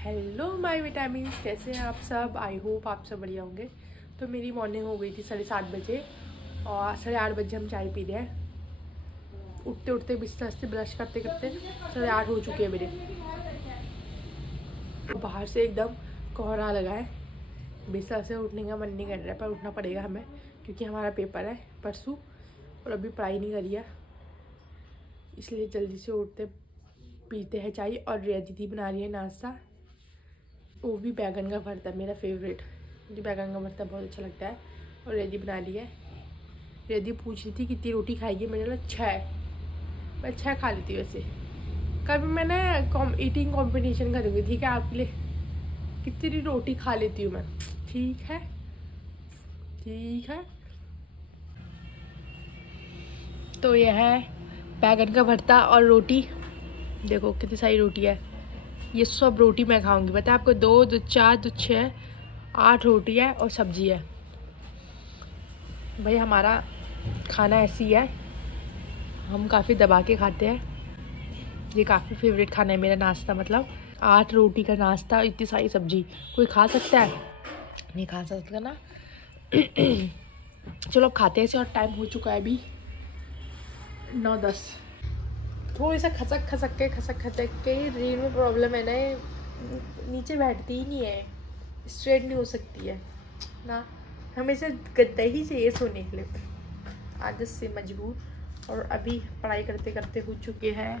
Hello my vitamins, कैसे हैं आप सब। आई होप आप सब बढ़िया होंगे। तो मेरी मॉर्निंग हो गई थी 7:30 बजे और 8:30 बजे हम चाय पी रहे हैं। उठते उठते बिस्तर से ब्रश करते करते 8:30 हो चुके हैं मेरे। बाहर से एकदम कोहरा लगा है, बिस्तर से उठने का मन नहीं कर रहा है, पर उठना पड़ेगा हमें क्योंकि हमारा पेपर है परसों और अभी पढ़ाई नहीं करी है, इसलिए जल्दी से उठते पीते हैं चाय। और रिया दीदी बना रही है नाश्ता, वो भी बैगन का भरता, मेरा फेवरेट। मुझे बैगन का भरता बहुत अच्छा लगता है और रेडी बना ली है। रेडी पूछ रही थी कितनी रोटी खाएगी, मैंने बोला 6। मैं 6 खा लेती हूँ। वैसे कभी मैंने ईटिंग कॉम्पिटिशन करूँगी, ठीक है, आपके लिए कितनी रोटी खा लेती हूँ मैं। ठीक है ठीक है। तो यह है बैगन का भरता और रोटी। देखो कितनी सारी रोटी है। ये सब रोटी मैं खाऊंगी, पता है आपको। 2, 2, 4, 2, 6, 8 रोटी है और सब्जी है। भाई हमारा खाना ऐसी है, हम काफ़ी दबा के खाते हैं। ये काफ़ी फेवरेट खाना है मेरा, नाश्ता मतलब 8 रोटी का नाश्ता, इतनी सारी सब्जी कोई खा सकता है? नहीं खा सकता ना। चलो अब खाते हैं इसे। और टाइम हो चुका है अभी 9:10। थोड़ी सा खसक के रील में प्रॉब्लम है ना, नीचे बैठती ही नहीं है, स्ट्रेट नहीं हो सकती है ना, हमेशा गद्दा ही चाहिए सोने के लिए, आदत से मजबूर। और अभी पढ़ाई करते करते हो चुके हैं,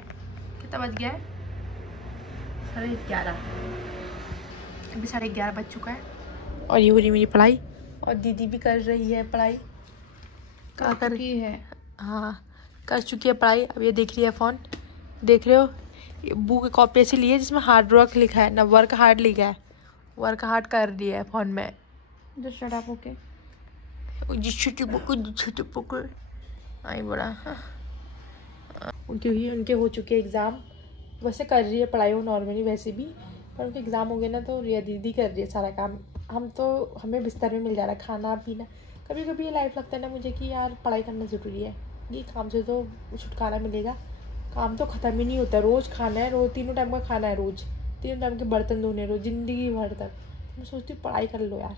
कितना बज गया है? 11:30। अभी 11:30 बज चुका है और ये हो रही मेरी पढ़ाई। और दीदी भी कर रही है पढ़ाई, क्या कर रही है? हाँ कर चुकी है पढ़ाई। अब ये देख रही है फ़ोन, देख रहे हो बुक कॉपी ऐसी ली है जिसमें हार्ड वर्क लिखा है ना, वर्क हार्ड लिखा है। वर्क हार्ड कर रही है फ़ोन में। जो शट ओके छोटी बुक आई बड़ा। उनके हो चुके एग्ज़ाम। वैसे कर रही है पढ़ाई वो नॉर्मली वैसे भी, पर उनके एग्ज़ाम हो गए ना तो रिया दीदी कर रही है सारा काम। हमें बिस्तर में मिल जा रहा है खाना पीना। कभी कभी ये लाइफ लगता है ना मुझे कि यार पढ़ाई करना ज़रूरी है, ये काम से तो छुटकारा मिलेगा। काम तो ख़त्म ही नहीं होता, रोज़ खाना है, रोज़ 3 टाइम का खाना है, रोज़ 3 टाइम के बर्तन धोने, रोज़ ज़िंदगी भर तक। मैं सोचती हूँ पढ़ाई कर लो यार,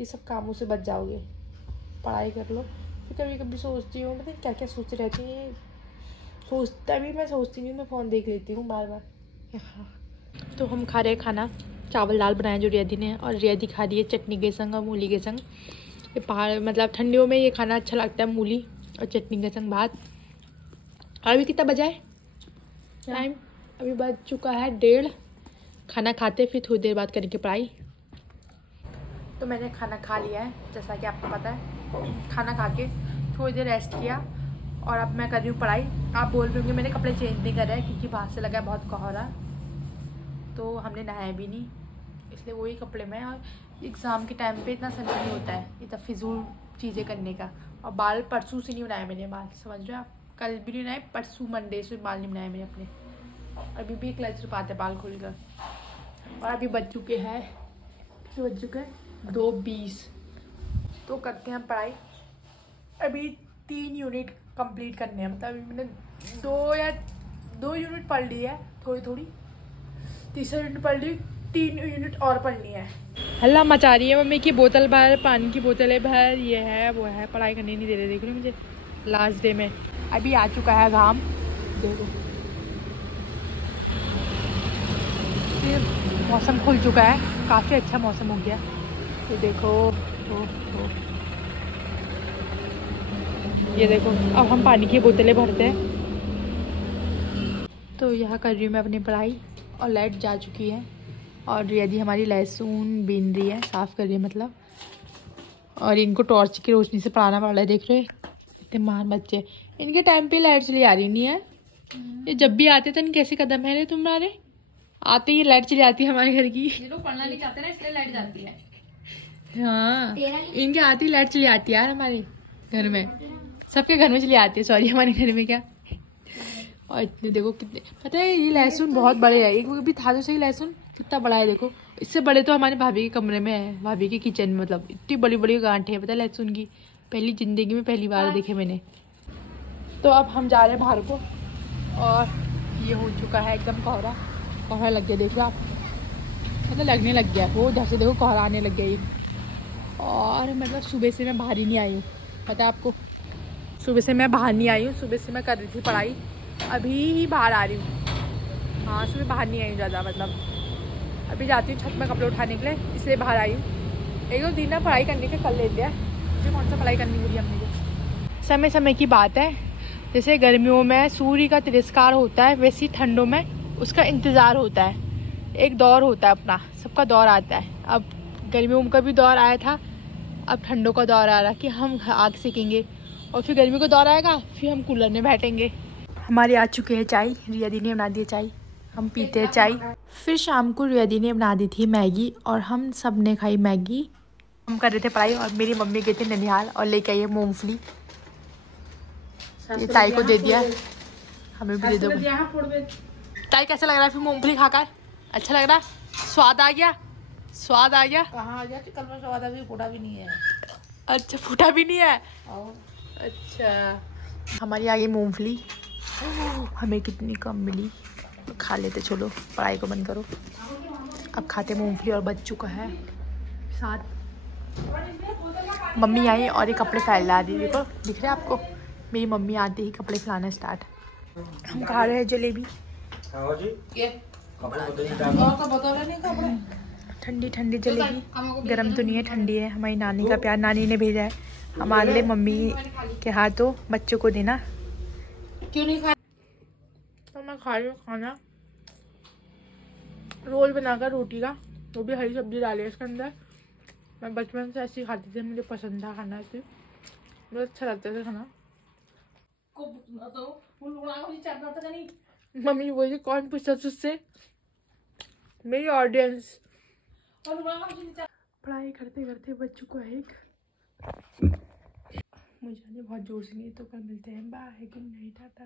ये सब कामों से बच जाओगे, पढ़ाई कर लो। फिर कभी कभी सोचती हूँ मतलब क्या क्या सोचती रहती है, मैं सोचती नहीं हूँ, मैं फ़ोन देख लेती हूँ बार बार। तो हम खा रहे खाना, चावल दाल बनाए जो रिया दी ने, और रिया दी खा रही है चटनी के संग और मूली के संग। ये पहाड़ मतलब ठंडियों में ये खाना अच्छा लगता है, मूली और चटनी के संग भात। अभी कितना बजा है टाइम? अभी बज चुका है 1:30। खाना खाते फिर थोड़ी देर बाद करेंगे पढ़ाई। तो मैंने खाना खा लिया है जैसा कि आपको पता है। खाना खा के थोड़ी देर रेस्ट किया और अब मैं कर रही हूँ पढ़ाई। आप बोल रहे होंगे मैंने कपड़े चेंज नहीं करे हैं क्योंकि बाहर से लगा है बहुत कोहरा, तो हमने नहाया भी नहीं, इसलिए वही कपड़े में। और एग्ज़ाम के टाइम पे इतना समय नहीं होता है इतना फिजूल चीज़ें करने का। और बाल परसों से नहीं बनाए मैंने, बाल समझ रहे हो आप, कल भी नहीं बनाए, परसों मंडे से बाल नहीं बनाए मैंने अपने। अभी भी क्लच पाते बाल खोल कर। और अभी बज चुके हैं 2:20। तो करते हैं पढ़ाई। अभी 3 यूनिट कंप्लीट करने हैं, मतलब अभी मैंने 2 यूनिट पढ़ ली है, थोड़ी। तीसरा यूनिट पढ़ ली, 3 यूनिट और पढ़नी है। हल्ला मचा रही है मम्मी की बोतल भर, पानी की बोतल है भर, ये है वो है, पढ़ाई करने नहीं दे रहे। देख रहे हो मुझे लास्ट डे में। अभी आ चुका है घाम, देखो फिर मौसम खुल चुका है, काफ़ी अच्छा मौसम हो गया। तो देखो ये देखो, अब हम पानी की बोतलें भरते हैं। तो यहाँ कर रही हूँ मैं अपनी पढ़ाई और लाइट जा चुकी है। और रिया हमारी लहसुन बीन रही है, साफ़ कर रही है मतलब। और इनको टॉर्च की रोशनी से पढ़ाना पड़ रहा है, देख रहे इतने महान बच्चे। इनके टाइम पे लाइट चली आ रही नहीं है, ये जब भी आते थे कैसे कदम है रे तुम्हारे, आते ही लाइट चली आती है हमारे घर की। ये लोग पढ़ना नहीं चाहते ना, इसलिए लाइट जाती है। हाँ इनके आती लाइट चली आती है यार, हमारे घर में, सबके घर में चली आती है, सॉरी हमारे घर में क्या। और इतने देखो कितने, पता है ये लहसुन बहुत बड़े है, एक भी था तो सही, लहसुन कितना बड़ा है देखो। इससे बड़े तो हमारे भाभी के कमरे में है, भाभी के किचन में, मतलब इतनी बड़ी बड़ी गांठें हैं पता है लहसुन की, जिंदगी में पहली बार देखे मैंने। तो अब हम जा रहे हैं बाहर को और ये हो चुका है एकदम कोहरा लग गया, देख लो आप। मतलब लगने लग गया वो, जैसे देखो कोहरा आने लग गया ये। और मतलब सुबह से मैं बाहर ही नहीं आई हूँ, पता है आपको। सुबह से मैं बाहर नहीं आई हूँ, सुबह से मैं कर रही थी पढ़ाई, अभी ही बाहर आ रही हूँ। हाँ सुबह बाहर नहीं आई हूँ ज़्यादा, मतलब अभी जाती हूँ छत में कपड़े उठाने के लिए, इसलिए बाहर आई हूँ। एक दो दिन ना पढ़ाई करने के कर लेते हैं, मुझे कौन सा पढ़ाई करनी पड़ी हमने को। समय समय की बात है, जैसे गर्मियों में सूर्य का तिरस्कार होता है, वैसे ही ठंडों में उसका इंतज़ार होता है। एक दौर होता है अपना, सबका दौर आता है। अब गर्मियों का भी दौर आया था, अब ठंडों का दौर आ रहा कि हम आग सेकेंगे, और फिर गर्मी का दौर आएगा, फिर हम कूलर में बैठेंगे। हमारे आ चुके हैं चाय, रिया दी ने बना दी चाय, हम पीते हैं चाय। फिर शाम को रिया दी ने बना दी थी मैगी, और हम सब ने खाई मैगी। हम कर रहे थे पढ़ाई, और मेरी मम्मी गई थी ननिहाल और लेके आई है मूँगफली। ये ताई को दे दिया, हमें भी दे दो। ताई कैसा लग रहा है फिर मूँगफली खाकर? अच्छा लग रहा है? स्वाद आ गया? स्वाद आ गया? कहाँ आ गया? कल में स्वाद अभी फूटा भी नहीं है। अच्छा फूटा भी नहीं है? अच्छा। हमारी आ गई मूँगफली, हमें कितनी कम मिली, तो खा लेते। चलो पढ़ाई को बंद करो, अब खाते मूँगफली। और बच चुका है साथ। मम्मी आई और ये कपड़े फैला दी, देखो दिख रहा है आपको? मेरी मम्मी आते ही कपड़े फैलाना स्टार्ट। हम खा रहे हैं जलेबी, ठंडी ठंडी जलेबी। गरम तो नहीं है, ठंडी है। हमारी नानी का प्यार, नानी ने भेजा है हमारे लिए, मम्मी के हाथों बच्चों को देना। क्यों नहीं खाया? तो मैं खा रही हूँ खाना, रोल बनाकर रोटी का, वो भी हरी सब्जी डाली है इसके अंदर। मैं बचपन से ऐसे ही खाती थी, मुझे पसंद था खाना, ऐसे बहुत अच्छा लगता था खाना। मम्मी बोली कौन पूछता तुझसे? मेरी ऑडियंस। पढ़ाई करते करते बच चुका है एक। मुझे बहुत जोर से नहीं, तो कल मिलते हैं। Bye, good night, Tata.